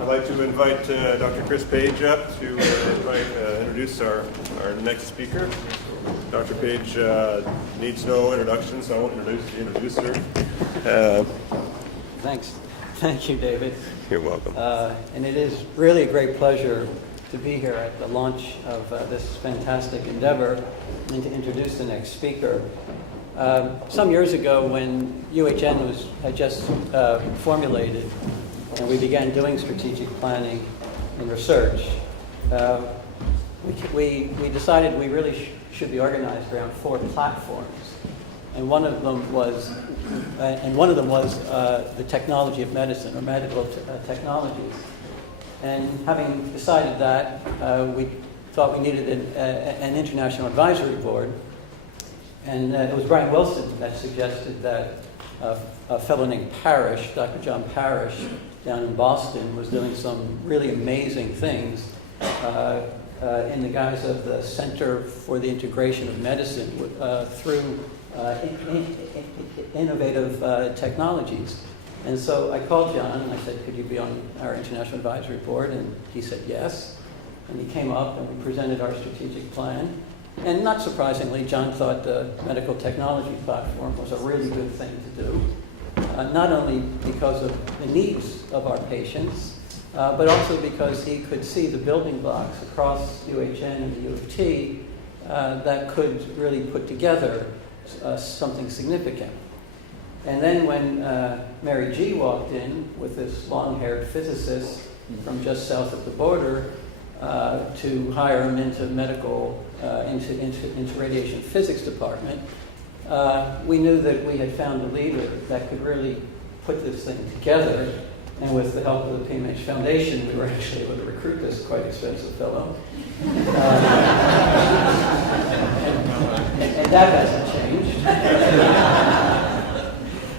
I'd like to invite Dr. Chris Page up to introduce our next speaker. Dr. Page needs no introduction, so I won't introduce her. Thanks. Thank you, David. You're welcome. And it is really a great pleasure to be here at the launch of this fantastic endeavor and to introduce the next speaker. Some years ago, when UHN had just formulated and we began doing strategic planning and research, we decided we really should be organized around 4 platforms. And one of them was the technology of medicine, or medical technologies. And having decided that, we thought we needed an international advisory board. And it was Brian Wilson that suggested that a fellow named Parrish, Dr. John Parrish, down in Boston, was doing some really amazing things in the guise of the Center for the Integration of Medicine through innovative technologies. And so I called John and I said, could you be on our International Advisory Board? And he said yes. And he came up and we presented our strategic plan. And not surprisingly, John thought the medical technology platform was a really good thing to do, not only because of the needs of our patients, but also because he could see the building blocks across UHN and the U of T that could really put together something significant. And then when Mary G. walked in with this long-haired physicist from just south of the border to hire him into into radiation physics department, we knew that we had found a leader that could really put this thing together. And with the help of the PMH Foundation, we were actually able to recruit this quite expensive fellow. And that hasn't changed.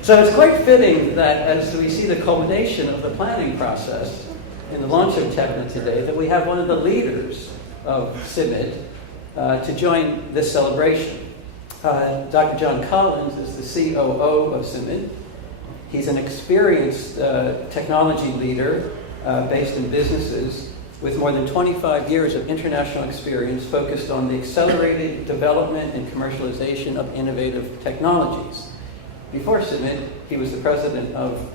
So it's quite fitting that as we see the culmination of the planning process in the launch of Techna today, that we have one of the leaders of CIMID to join this celebration. Dr. John Collins is the COO of CIMID. He's an experienced technology leader based in businesses with more than 25 years of international experience focused on the accelerated development and commercialization of innovative technologies. Before CIMID, he was the president of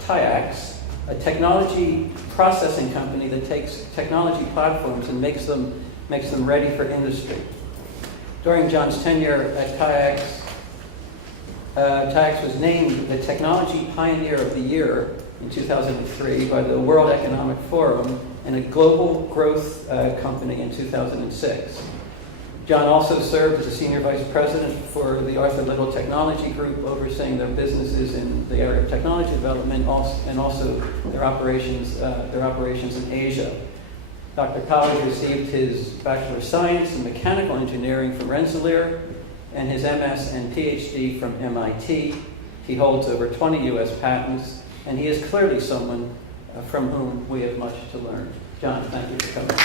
TIAX, a technology processing company that takes technology platforms and makes them ready for industry. During John's tenure at TIAX, TIAX was named the Technology Pioneer of the Year in 2003 by the World Economic Forum and a Global Growth Company in 2006. John also served as a Senior Vice President for the Arthur Little Technology Group, overseeing their businesses in the area of technology development and also their operations in Asia. Dr. Collins received his Bachelor of Science in Mechanical Engineering from Rensselaer and his MS and PhD from MIT. He holds over 20 U.S. patents, and he is clearly someone from whom we have much to learn. John, thank you for coming.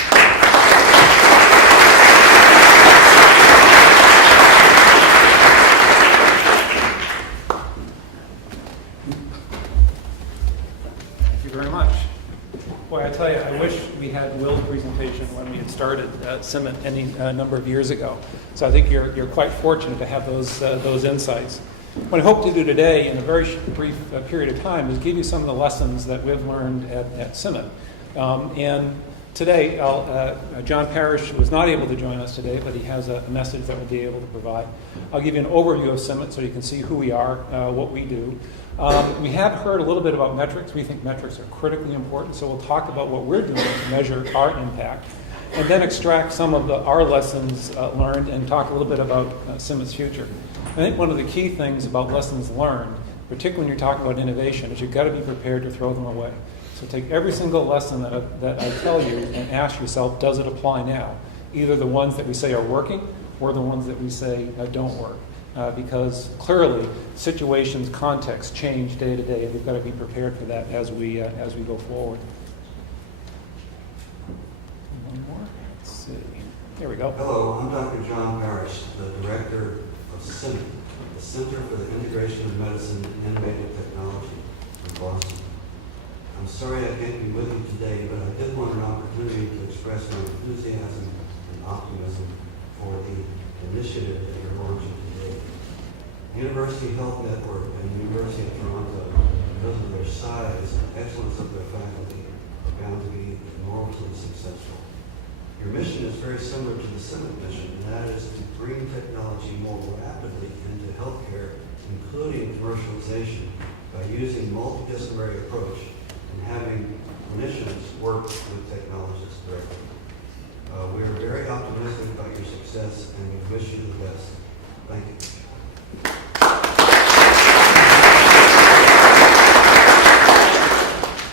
Thank you very much. Boy, I tell you, I wish we had Will's presentation when we had started CIMID any number of years ago. So I think you're quite fortunate to have those insights. What I hope to do today in a very brief period of time is give you some of the lessons that we've learned at CIMID. And today, John Parrish was not able to join us today, but he has a message that we'll be able to provide. I'll give you an overview of CIMID so you can see who we are, what we do. We have heard a little bit about metrics. We think metrics are critically important, so we'll talk about what we're doing to measure our impact, and then extract some of our lessons learned and talk a little bit about CIMID's future. I think one of the key things about lessons learned, particularly when you're talking about innovation, is you've got to be prepared to throw them away. So take every single lesson that I tell you and ask yourself, does it apply now? Either the ones that we say are working or the ones that we say don't work. Because clearly situations, contexts change day to day, and we've got to be prepared for that as we go forward. One more. Let's see. Here we go. Hello, I'm Dr. John Parrish, the director of CIMID, the Center for the Integration of Medicine and Innovative Technology in Boston. I'm sorry I can't be with you today, but I did want an opportunity to express my enthusiasm and optimism for the initiative that you're launching today. University Health Network and the University of Toronto, because of their size and excellence of their faculty, are bound to be enormously successful. Your mission is very similar to the Summit mission, and that is to bring technology more rapidly into healthcare, including commercialization, by using multidisciplinary approach and having clinicians work with technologists directly. We are very optimistic about your success, and we wish you the best. Thank you.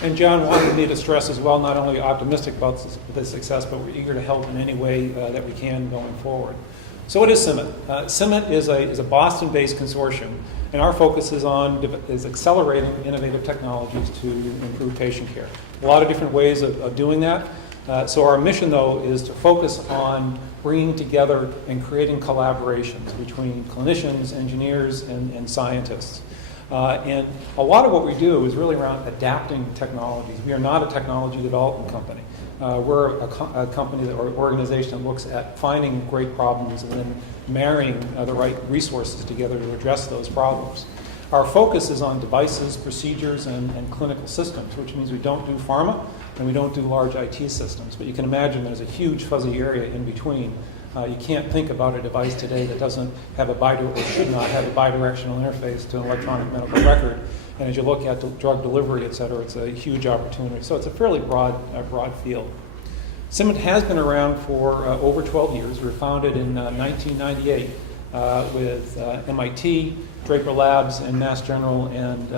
And John wanted me to stress as well, not only optimistic about the success, but we're eager to help in any way that we can going forward. So what is CIMMIT? CIMMIT is a Boston-based consortium, and our focus is accelerating innovative technologies to improve patient care. A lot of different ways of doing that. So our mission, though, is to focus on bringing together and creating collaborations between clinicians, engineers, and scientists. And a lot of what we do is really around adapting technologies. We are not a technology development company. We're a company or organization that looks at finding great problems and then marrying the right resources together to address those problems. Our focus is on devices, procedures, and clinical systems, which means we don't do pharma and we don't do large IT systems. But you can imagine there's a huge fuzzy area in between. You can't think about a device today that doesn't have or should not have a bidirectional interface to an electronic medical record. And as you look at drug delivery, et cetera, it's a huge opportunity. So it's a fairly broad field. CIMMIT has been around for over 12 years. We were founded in 1998 with MIT, Draper Labs, and Mass General, and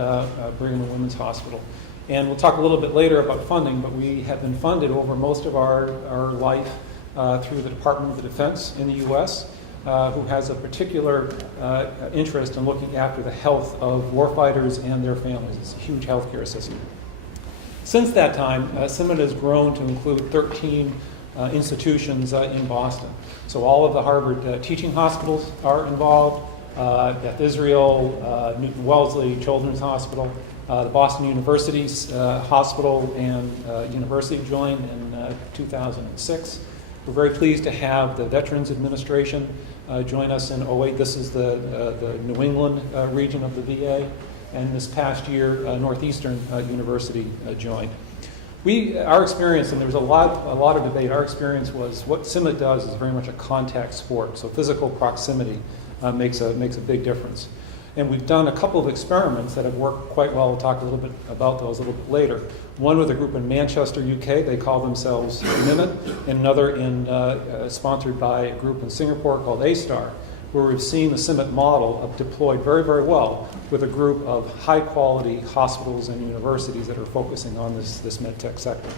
Brigham and Women's Hospital. And we'll talk a little bit later about funding, but we have been funded over most of our life through the Department of the Defense in the U.S., who has a particular interest in looking after the health of warfighters and their families. It's a huge healthcare system. Since that time, CIMMIT has grown to include 13 institutions in Boston. So all of the Harvard teaching hospitals are involved, Beth Israel, Newton Wellesley Children's Hospital, the Boston University's hospital and university joined in 2006. We're very pleased to have the Veterans Administration join us in 2008. This is the New England region of the VA. And this past year, Northeastern University joined. Our experience, and there was a lot of debate, our experience was what CIMMIT does is very much a contact sport. So physical proximity makes a big difference. And we've done a couple of experiments that have worked quite well. We'll talk a little bit about those a little bit later. One with a group in Manchester, UK. They call themselves MIMIT. And another sponsored by a group in Singapore called A-STAR, where we've seen the CIMMIT model deployed very, very well with a group of high-quality hospitals and universities that are focusing on this medtech sector.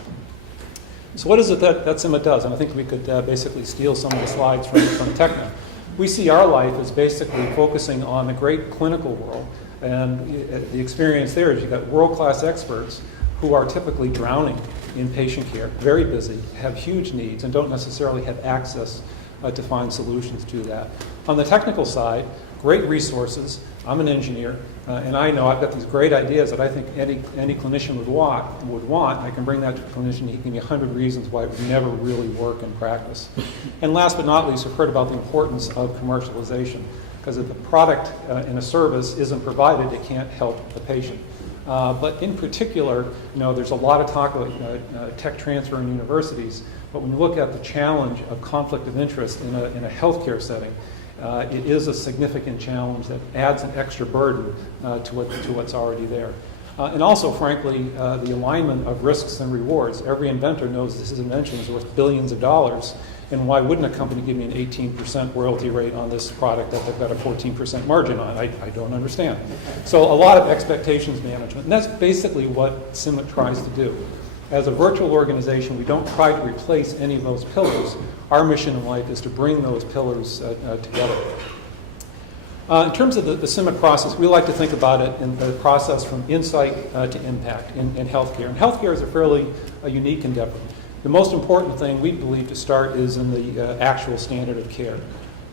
So what is it that CIMMIT does? And I think we could basically steal some of the slides from Techna. We see our life as basically focusing on the great clinical world. And the experience there is you've got world-class experts who are typically drowning in patient care, very busy, have huge needs, and don't necessarily have access to find solutions to that. On the technical side, great resources. I'm an engineer, and I know I've got these great ideas that I think any clinician would want. I can bring that to a clinician. He can give me 100 reasons why it would never really work in practice. And last but not least, we've heard about the importance of commercialization, because if the product and a service isn't provided, it can't help the patient. But in particular, there's a lot of talk about tech transfer in universities. But when you look at the challenge of conflict of interest in a healthcare setting, it is a significant challenge that adds an extra burden to what's already there. And also, frankly, the alignment of risks and rewards. Every inventor knows this invention is worth billions of dollars, and why wouldn't a company give me an 18% royalty rate on this product that they've got a 14% margin on? I don't understand. So a lot of expectations management, and that's basically what CIMMIT tries to do. As a virtual organization, we don't try to replace any of those pillars. Our mission in life is to bring those pillars together. In terms of the CIMMIT process, we like to think about it in the process from insight to impact in healthcare. And healthcare is a fairly unique endeavor. The most important thing we believe to start is in the actual standard of care.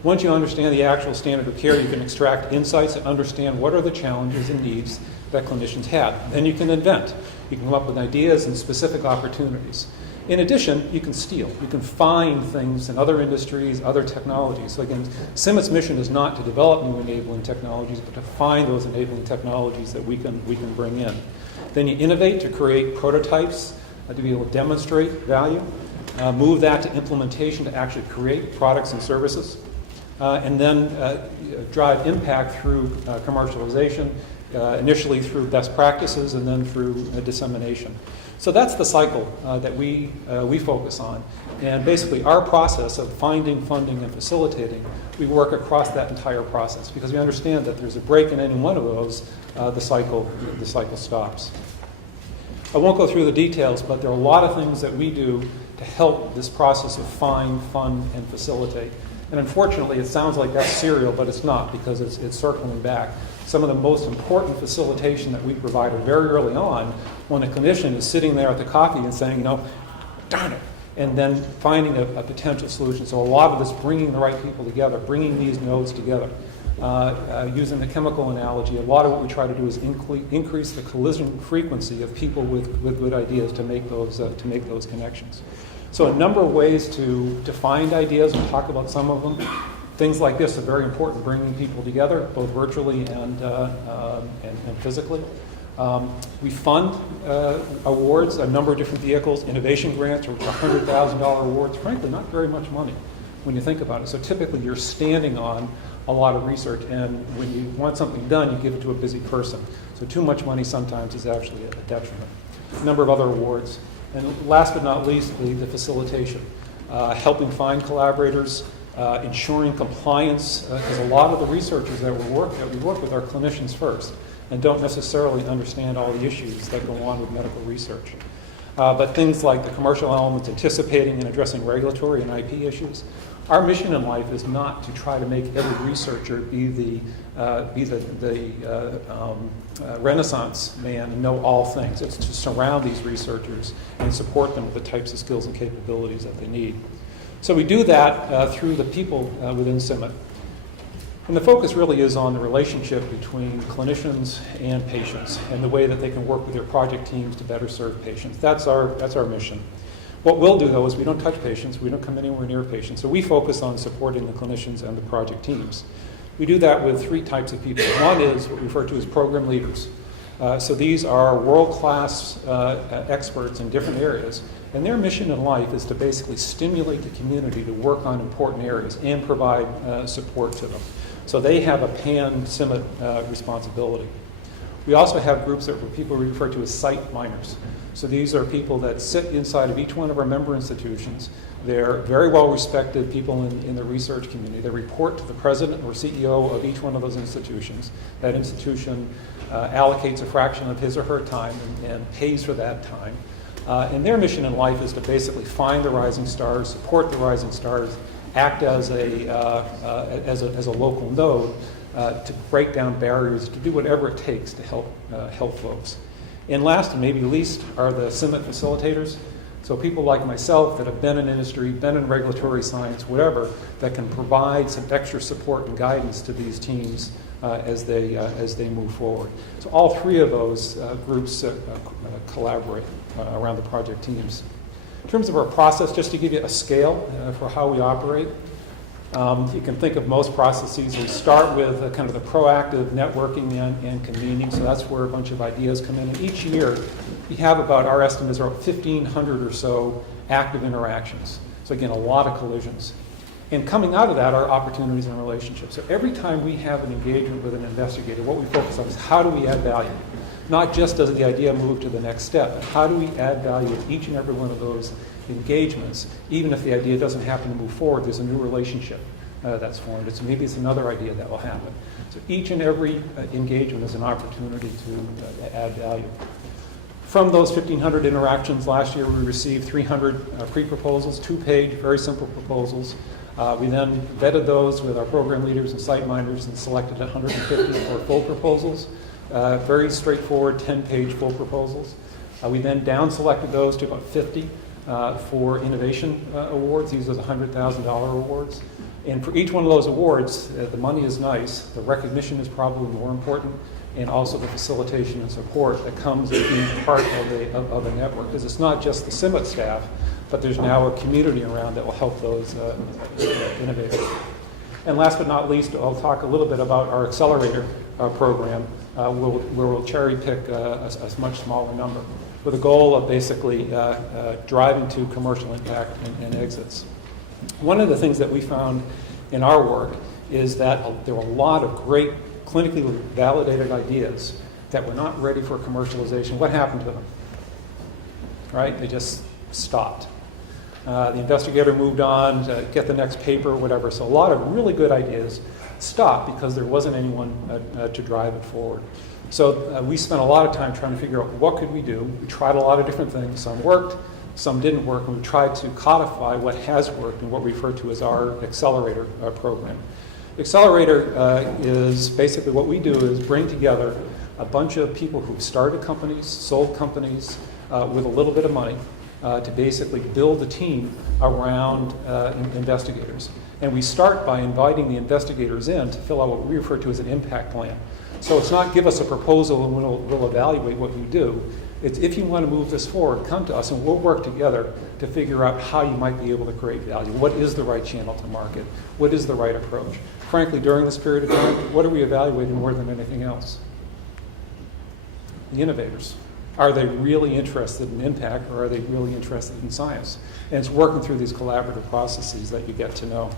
Once you understand the actual standard of care, you can extract insights and understand what are the challenges and needs that clinicians have. Then you can invent. You can come up with ideas and specific opportunities. In addition, you can steal. You can find things in other industries, other technologies. So again, CIMMIT's mission is not to develop new enabling technologies, but to find those enabling technologies that we can bring in. Then you innovate to create prototypes, to be able to demonstrate value, move that to implementation to actually create products and services, and then drive impact through commercialization, initially through best practices and then through dissemination. So that's the cycle that we focus on. And basically our process of finding, funding, and facilitating, we work across that entire process because we understand that there's a break in any one of those, the cycle stops. I won't go through the details, but there are a lot of things that we do to help this process of find, fund, and facilitate. And unfortunately, it sounds like that's serial, but it's not because it's circling back. Some of the most important facilitation that we provide are very early on when a clinician is sitting there at the coffee and saying, darn it, and then finding a potential solution. So a lot of this bringing the right people together, bringing these nodes together. Using the chemical analogy, a lot of what we try to do is increase the collision frequency of people with good ideas to make those connections. So a number of ways to find ideas. We'll talk about some of them. Things like this are very important, bringing people together, both virtually and physically. We fund awards, a number of different vehicles, innovation grants, or $100,000 awards. Frankly, not very much money when you think about it. So typically you're standing on a lot of research, and when you want something done, you give it to a busy person. So too much money sometimes is actually a detriment. A number of other awards. And last but not least, the facilitation. Helping find collaborators, ensuring compliance, because a lot of the researchers that we work with are clinicians first and don't necessarily understand all the issues that go on with medical research. But things like the commercial elements, anticipating and addressing regulatory and IP issues. Our mission in life is not to try to make every researcher be the Renaissance man and know all things. It's to surround these researchers and support them with the types of skills and capabilities that they need. So we do that through the people within CIMMIT. And the focus really is on the relationship between clinicians and patients and the way that they can work with their project teams to better serve patients. That's our mission. What we'll do, though, is we don't touch patients. We don't come anywhere near patients. So we focus on supporting the clinicians and the project teams. We do that with three types of people. One is what we refer to as program leaders. So these are world-class experts in different areas. And their mission in life is to basically stimulate the community to work on important areas and provide support to them. So they have a pan-CIMMIT responsibility. We also have groups that people refer to as site miners. So these are people that sit inside of each one of our member institutions. They're very well respected people in the research community. They report to the president or CEO of each one of those institutions. That institution allocates a fraction of his or her time and pays for that time. And their mission in life is to basically find the rising stars, support the rising stars, act as a local node to break down barriers, to do whatever it takes to help folks. And last and maybe least are the CIMMIT facilitators. So people like myself that have been in industry, been in regulatory science, whatever, that can provide some extra support and guidance to these teams as they move forward. So all three of those groups collaborate around the project teams. In terms of our process, just to give you a scale for how we operate, you can think of most processes. We start with kind of the proactive networking and convening, so that's where a bunch of ideas come in. And each year, we have about, our estimates are 1,500 or so active interactions. So again, a lot of collisions. And coming out of that are opportunities and relationships. So every time we have an engagement with an investigator, what we focus on is how do we add value? Not just does the idea move to the next step, but how do we add value at each and every one of those engagements? Even if the idea doesn't happen to move forward, there's a new relationship that's formed. Maybe it's another idea that will happen. So each and every engagement is an opportunity to add value. From those 1,500 interactions last year, we received 300 pre-proposals, 2-page, very simple proposals. We then vetted those with our program leaders and site miners and selected 150 for full proposals. Very straightforward 10-page full proposals. We then down-selected those to about 50 for innovation awards. These are the $100,000 awards. And for each one of those awards, the money is nice. The recognition is probably more important. and also the facilitation and support that comes with being part of a network. Because it's not just the CIMMIT staff, but there's now a community around that will help those innovators. And last but not least, I'll talk a little bit about our accelerator program, where we'll cherry pick a much smaller number, with a goal of basically driving to commercial impact and exits. One of the things that we found in our work is that there were a lot of great clinically validated ideas that were not ready for commercialization. What happened to them? Right? They just stopped. The investigator moved on to get the next paper or whatever. So a lot of really good ideas stopped because there wasn't anyone to drive it forward. So we spent a lot of time trying to figure out what could we do. We tried a lot of different things. Some worked, some didn't work, and we tried to codify what has worked in what we refer to as our accelerator program. Accelerator is basically what we do is bring together a bunch of people who've started companies, sold companies with a little bit of money to basically build a team around investigators. And we start by inviting the investigators in to fill out what we refer to as an impact plan. So it's not give us a proposal and we'll evaluate what you do. It's if you want to move this forward, come to us and we'll work together to figure out how you might be able to create value. What is the right channel to market? What is the right approach? Frankly, during this period of time, what are we evaluating more than anything else? The innovators. Are they really interested in impact, or are they really interested in science? And it's working through these collaborative processes that you get to know.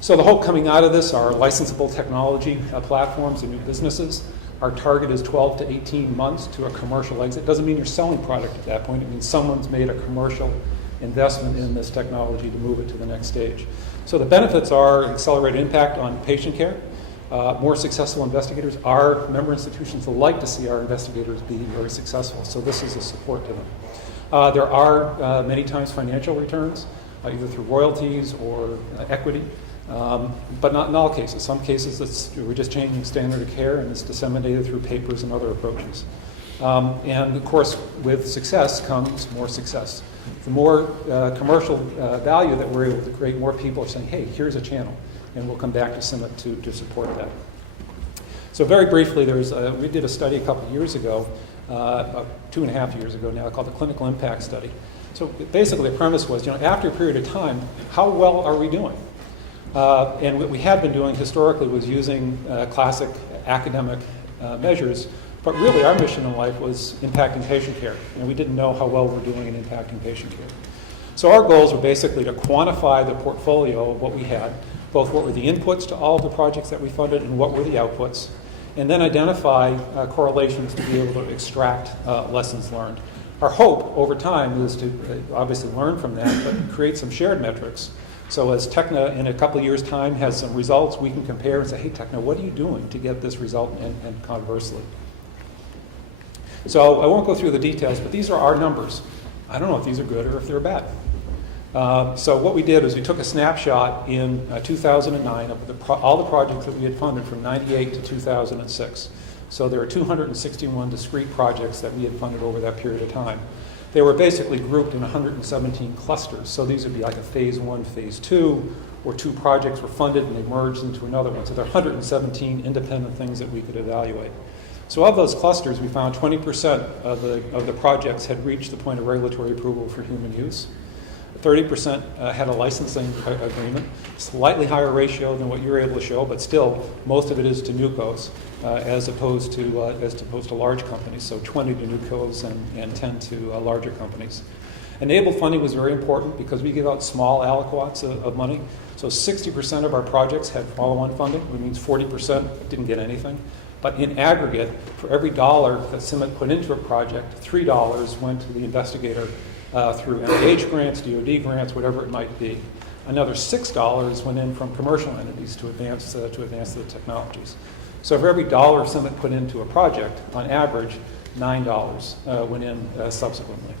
So the hope coming out of this are licensable technology platforms and new businesses. Our target is 12 to 18 months to a commercial exit. Doesn't mean you're selling product at that point. It means someone's made a commercial investment in this technology to move it to the next stage. So the benefits are accelerated impact on patient care, more successful investigators. Our member institutions will like to see our investigators be very successful, so this is a support to them. There are many times financial returns, either through royalties or equity, but not in all cases. Some cases we're just changing standard of care and it's disseminated through papers and other approaches. And of course, with success comes more success. The more commercial value that we're able to create, more people are saying, hey, here's a channel. And we'll come back to CIMMIT to support that. So very briefly, we did a study a couple of years ago, about 2.5 years ago now, called the Clinical Impact Study. So basically the premise was, after a period of time, how well are we doing? And what we had been doing historically was using classic academic measures, but really our mission in life was impacting patient care, and we didn't know how well we're doing in impacting patient care. So our goals were basically to quantify the portfolio of what we had, both what were the inputs to all of the projects that we funded and what were the outputs, and then identify correlations to be able to extract lessons learned. Our hope over time is to obviously learn from that, but create some shared metrics. So as Techna in a couple of years' time has some results, we can compare and say, hey, Techna, what are you doing to get this result, and conversely. So I won't go through the details, but these are our numbers. I don't know if these are good or if they're bad. So what we did is we took a snapshot in 2009 of all the projects that we had funded from 98 to 2006. So there are 261 discrete projects that we had funded over that period of time. They were basically grouped in 117 clusters. So these would be like a phase 1, phase 2, or 2 projects were funded and they merged into another one. So there are 117 independent things that we could evaluate. So of those clusters, we found 20% of the projects had reached the point of regulatory approval for human use. 30% had a licensing agreement, slightly higher ratio than what you're able to show, but still, most of it is to newcos as opposed to large companies. So 20 to newcos and 10 to larger companies. Enabled funding was very important because we give out small aliquots of money. So 60% of our projects had follow-on funding, which means 40% didn't get anything. But in aggregate, for every dollar that CIMMIT put into a project, $3 went to the investigator through NIH grants, DoD grants, whatever it might be. Another $6 went in from commercial entities to advance the technologies. So for every dollar CIMMIT put into a project, on average, $9 went in subsequently.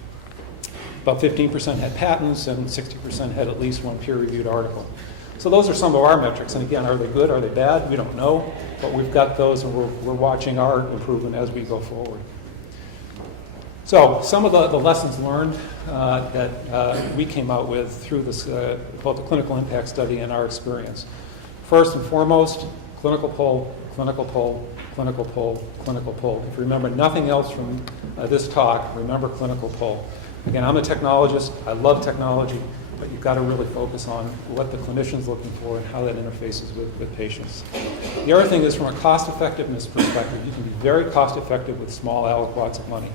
About 15% had patents, and 60% had at least one peer-reviewed article. So those are some of our metrics. And again, are they good? Are they bad? We don't know. But we've got those, and we're watching our improvement as we go forward. So some of the lessons learned that we came out with through this, both the clinical impact study and our experience. First and foremost, clinical pull, clinical pull, clinical pull. If you remember nothing else from this talk, remember clinical pull. Again, I'm a technologist. I love technology, but you've got to really focus on what the clinician's looking for and how that interfaces with patients. The other thing is, from a cost-effectiveness perspective, you can be very cost-effective with small aliquots of money.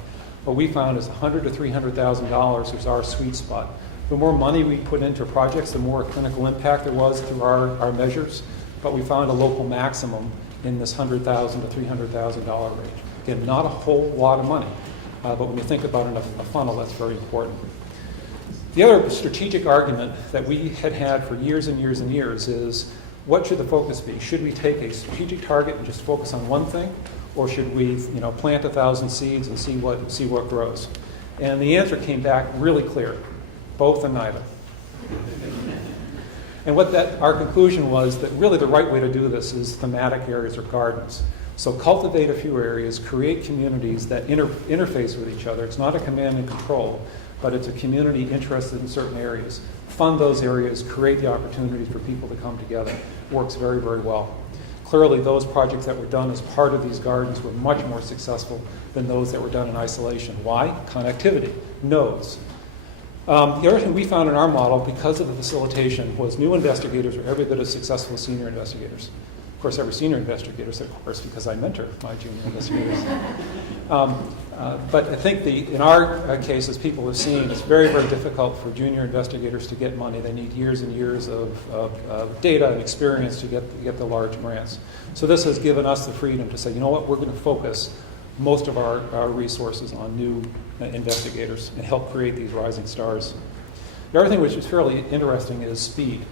What we found is $100,000 to $300,000 is our sweet spot. The more money we put into projects, the more clinical impact there was through our measures, but we found a local maximum in this $100,000 to $300,000 range. Again, not a whole lot of money, but when you think about it in a funnel, that's very important. The other strategic argument that we had for years and years and years is, what should the focus be? Should we take a strategic target and just focus on one thing, or should we, plant 1,000 seeds and see what grows? And the answer came back really clear: both and neither. And our conclusion was that really the right way to do this is thematic areas or gardens. So cultivate a few areas, create communities that interface with each other. It's not a command and control, but it's a community interested in certain areas. Fund those areas, create the opportunities for people to come together. Works very, very well. Clearly, those projects that were done as part of these gardens were much more successful than those that were done in isolation. Why? Connectivity, nodes. The other thing we found in our model, because of the facilitation, was new investigators were every bit as successful as senior investigators. Of course, every senior investigator is, of course, because I mentor my junior investigators. But I think in our case, as people have seen, it's very, very difficult for junior investigators to get money. They need years and years of data and experience to get the large grants. So this has given us the freedom to say, you know what, we're going to focus most of our resources on new investigators and help create these rising stars. The other thing which is fairly interesting is speed.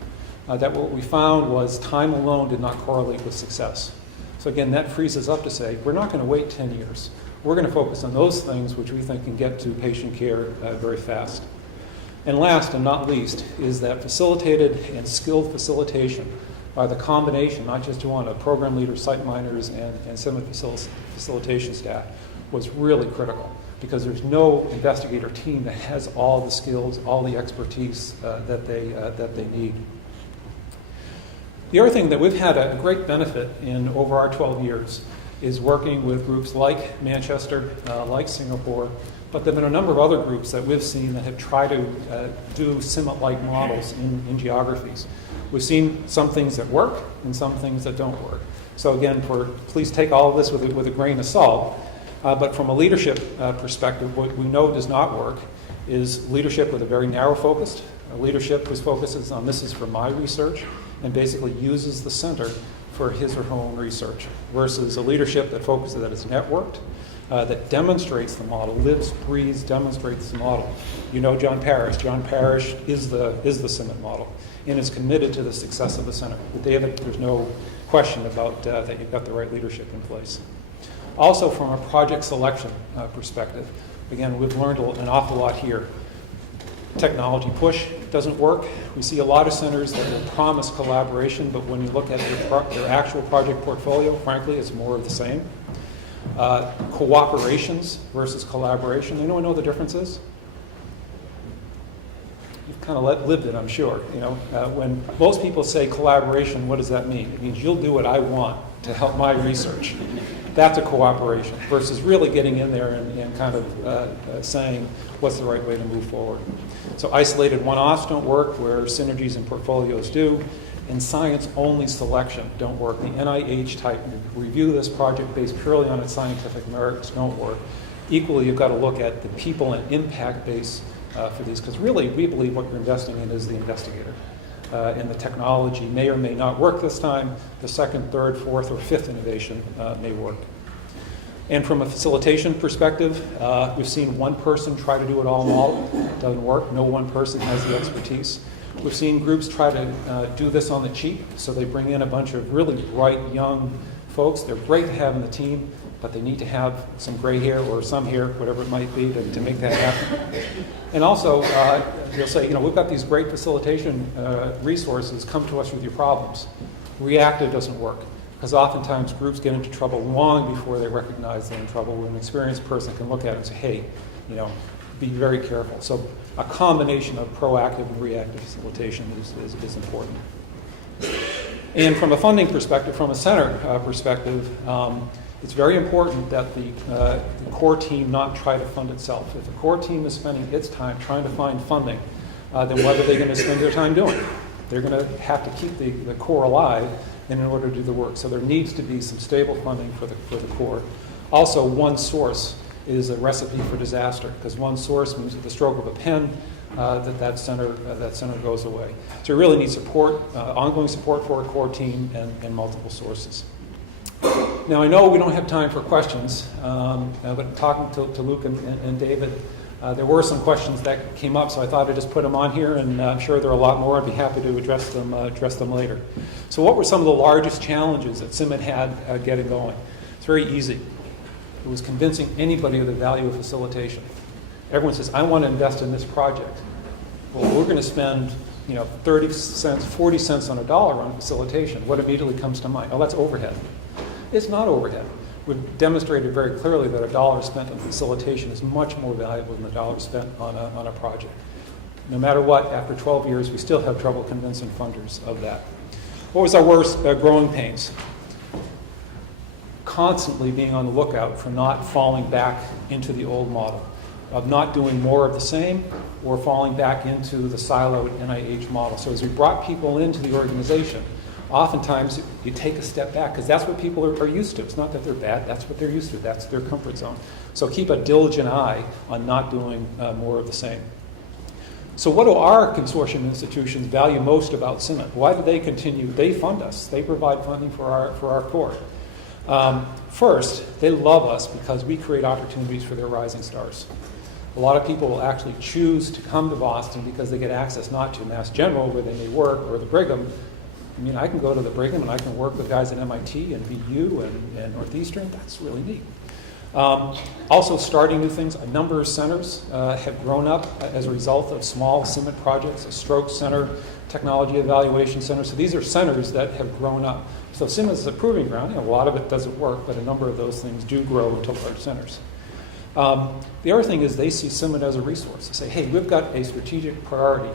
That what we found was time alone did not correlate with success. So again, that frees us up to say, we're not going to wait 10 years. We're going to focus on those things which we think can get to patient care very fast. And last and not least is that facilitated and skilled facilitation by the combination, not just one, of program leaders, site miners, and some facilitation staff was really critical, because there's no investigator team that has all the skills, all the expertise that they need. The other thing that we've had a great benefit in over our 12 years is working with groups like Manchester, like Singapore, but there have been a number of other groups that we've seen that have tried to do CIMMET-like models in geographies. We've seen some things that work and some things that don't work. So again, please take all of this with a grain of salt, but from a leadership perspective, what we know does not work is leadership with a very narrow focus, a leadership whose focus is on, this is for my research, and basically uses the center for his or her own research, versus a leadership that focuses that it's networked, that demonstrates the model, lives, breathes, demonstrates the model. You know John Parrish. John Parrish is the CIMMET model and is committed to the success of the center. With David, there's no question about that you've got the right leadership in place. Also, from a project selection perspective, again, we've learned an awful lot here. Technology push doesn't work. We see a lot of centers that will promise collaboration, but when you look at their actual project portfolio, frankly, it's more of the same. Cooperations versus collaboration. Anyone know the differences? You've kind of lived it, I'm sure. When most people say collaboration, what does that mean? It means you'll do what I want to help my research. That's a cooperation versus really getting in there and kind of saying what's the right way to move forward. So isolated one-offs don't work where synergies and portfolios do, and science-only selection don't work. The NIH type review this project based purely on its scientific merits don't work. Equally, you've got to look at the people and impact base for these, because really we believe what you're investing in is the investigator. And the technology may or may not work this time. The second, third, fourth, or fifth innovation may work. And from a facilitation perspective, we've seen one person try to do it all model. It doesn't work. No one person has the expertise. We've seen groups try to do this on the cheap, so they bring in a bunch of really bright, young folks. They're great to have in the team, but they need to have some gray hair or some hair, whatever it might be, to make that happen. And also, they'll say, we've got these great facilitation resources, come to us with your problems. Reactive doesn't work, because oftentimes groups get into trouble long before they recognize they're in trouble, when an experienced person can look at it and say, hey, be very careful. So a combination of proactive and reactive facilitation is important. And from a funding perspective, from a center perspective, It's very important that the core team not try to fund itself. If the core team is spending its time trying to find funding, then what are they going to spend their time doing? They're going to have to keep the core alive in order to do the work. So there needs to be some stable funding for the core. Also, one source is a recipe for disaster, because one source means at the stroke of a pen that center goes away. So we really need support, ongoing support for a core team and multiple sources. Now, I know we don't have time for questions, but talking to Luke and David, there were some questions that came up, so I thought I'd just put them on here, and I'm sure there are a lot more. I'd be happy to address them later. So what were some of the largest challenges that CIMMYT had getting going? It's very easy. It was convincing anybody of the value of facilitation. Everyone says, I want to invest in this project. Well, we're going to spend 30 cents, 40 cents on a dollar on facilitation. What immediately comes to mind? Oh, that's overhead. It's not overhead. We've demonstrated very clearly that a dollar spent on facilitation is much more valuable than a dollar spent on a project. No matter what, after 12 years, we still have trouble convincing funders of that. What was our worst growing pains? Constantly being on the lookout for not falling back into the old model, of not doing more of the same or falling back into the siloed NIH model. So as we brought people into the organization, oftentimes you take a step back because that's what people are used to. It's not that they're bad, that's what they're used to, that's their comfort zone. So keep a diligent eye on not doing more of the same. So what do our consortium institutions value most about CIMMYT? Why do they continue? They fund us. They provide funding for our core. First, they love us because we create opportunities for their rising stars. A lot of people will actually choose to come to Boston because they get access not to Mass General, where they may work, or the Brigham. I mean, I can go to the Brigham and I can work with guys at MIT and BU and Northeastern. That's really neat. Also, starting new things. A number of centers have grown up as a result of small CIMMYT projects, a stroke center, technology evaluation center. So these are centers that have grown up. So CIMMYT is a proving ground. A lot of it doesn't work, but a number of those things do grow into large centers. The other thing is they see CIMMYT as a resource. They say, hey, we've got a strategic priority.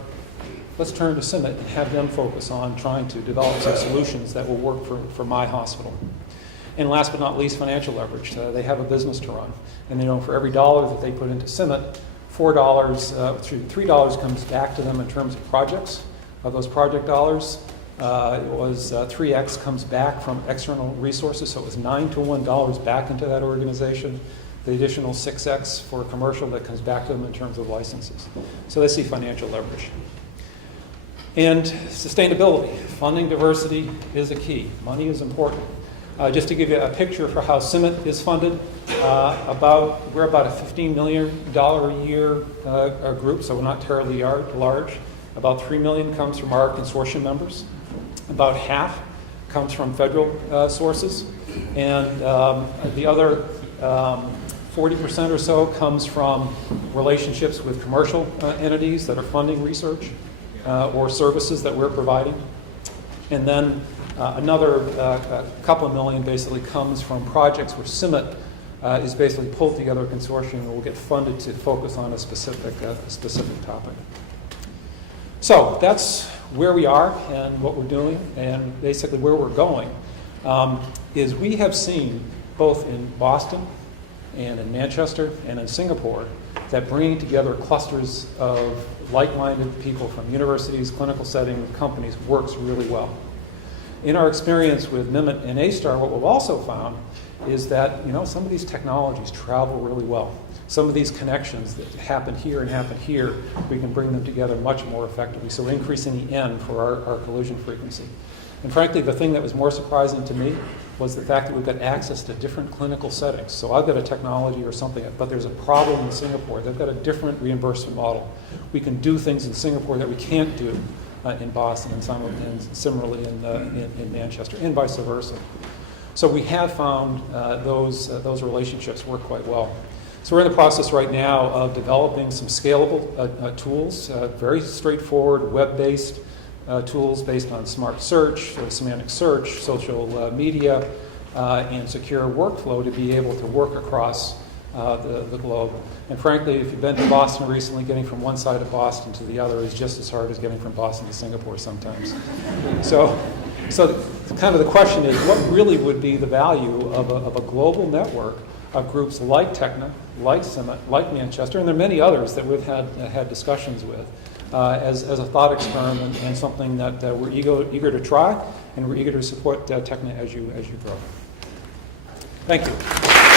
Let's turn to CIMMYT and have them focus on trying to develop some solutions that will work for my hospital. And last but not least, financial leverage. They have a business to run. And they know for every dollar that they put into CIMMYT, $3 comes back to them in terms of projects. Of those project dollars, it was 3x comes back from external resources, so it was 9 to $1 back into that organization. The additional 6x for commercial that comes back to them in terms of licenses. So they see financial leverage. And sustainability. Funding diversity is a key. Money is important. Just to give you a picture for how CIMMYT is funded, we're about a $15 million a year group, so we're not terribly large. About $3 million comes from our consortium members. About half comes from federal sources. And the other 40% or so comes from relationships with commercial entities that are funding research or services that we're providing. And then another couple of million basically comes from projects where CIMMYT is basically pulled together a consortium and will get funded to focus on a specific topic. So that's where we are and what we're doing, and basically where we're going is we have seen both in Boston and in Manchester and in Singapore that bringing together clusters of like-minded people from universities, clinical settings, companies works really well. In our experience with MIMIT and A-STAR, what we've also found is that some of these technologies travel really well. Some of these connections that happen here and happen here, we can bring them together much more effectively. So increasing the N for our collision frequency. And frankly, the thing that was more surprising to me was the fact that we've got access to different clinical settings. So I've got a technology or something, but there's a problem in Singapore. They've got a different reimbursement model. We can do things in Singapore that we can't do in Boston and similarly in Manchester, and vice versa. So we have found those relationships work quite well. So we're in the process right now of developing some scalable tools, very straightforward web-based tools based on smart search, semantic search, social media, and secure workflow to be able to work across the globe. And frankly, if you've been to Boston recently, getting from one side of Boston to the other is just as hard as getting from Boston to Singapore sometimes. So So kind of the question is, what really would be the value of a global network of groups like Techna, like CIMMYT, like Manchester, and there are many others that we've had discussions with as a thought experiment and something that we're eager to try, and we're eager to support Techna as you grow. Thank you.